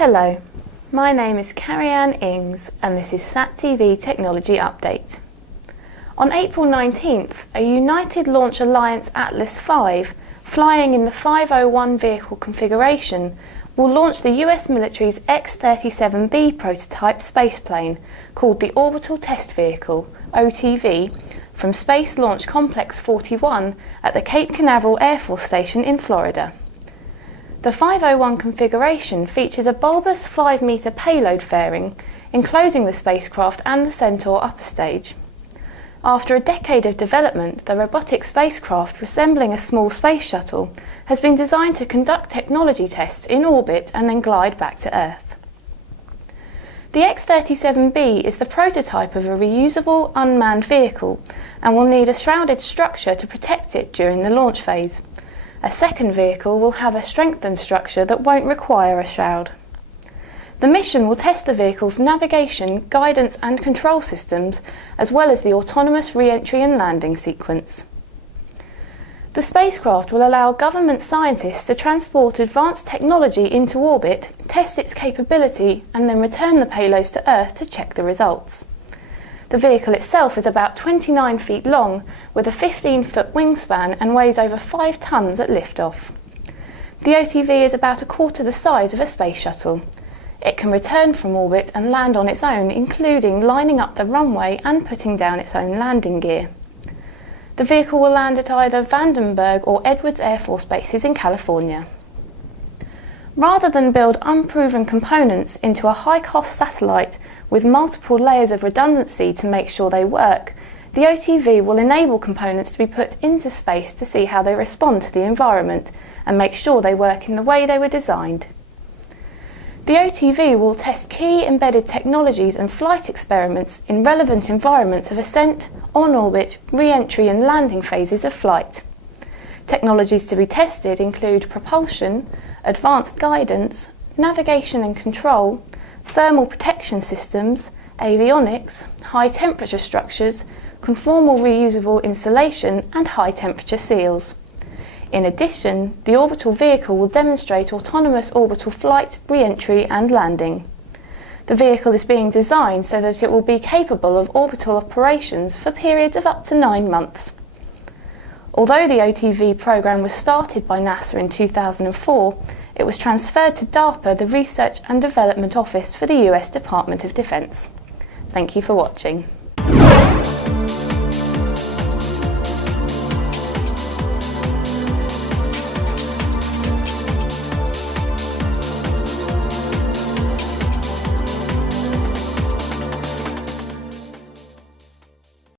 Hello, my name is Carrie-Anne Ings and this is SatTV Technology Update. On April 19th, a United Launch Alliance Atlas V flying in the 501 vehicle configuration will launch the US military's X-37B prototype spaceplane called the Orbital Test Vehicle, OTV, from Space Launch Complex 41 at the Cape Canaveral Air Force Station in Florida. The 501 configuration features a bulbous 5-metre payload fairing enclosing the spacecraft and the Centaur upper stage. After a decade of development, the robotic spacecraft, resembling a small space shuttle, has been designed to conduct technology tests in orbit and then glide back to Earth. The X-37B is the prototype of a reusable unmanned vehicle and will need a shrouded structure to protect it during the launch phase. A second vehicle will have a strengthened structure that won't require a shroud. The mission will test the vehicle's navigation, guidance and control systems, as well as the autonomous re-entry and landing sequence. The spacecraft will allow government scientists to transport advanced technology into orbit, test its capability, and then return the payloads to Earth to check the results. The vehicle itself is about 29 feet long, with a 15-foot wingspan and weighs over 5 tons at liftoff. The OTV is about a quarter the size of a space shuttle. It can return from orbit and land on its own, including lining up the runway and putting down its own landing gear. The vehicle will land at either Vandenberg or Edwards Air Force bases in California. Rather than build unproven components into a high-cost satellite with multiple layers of redundancy to make sure they work, the OTV will enable components to be put into space to see how they respond to the environment and make sure they work in the way they were designed. The OTV will test key embedded technologies and flight experiments in relevant environments of ascent, on-orbit, re-entry and landing phases of flight. Technologies to be tested include propulsion, advanced guidance, navigation and control, thermal protection systems, avionics, high-temperature structures, conformal reusable insulation and high-temperature seals. In addition, the orbital vehicle will demonstrate autonomous orbital flight, re-entry and landing. The vehicle is being designed so that it will be capable of orbital operations for periods of up to 9 months. Although the OTV program was started by NASA in 2004, it was transferred to DARPA, the Research and Development Office for the US Department of Defense. Thank you for watching.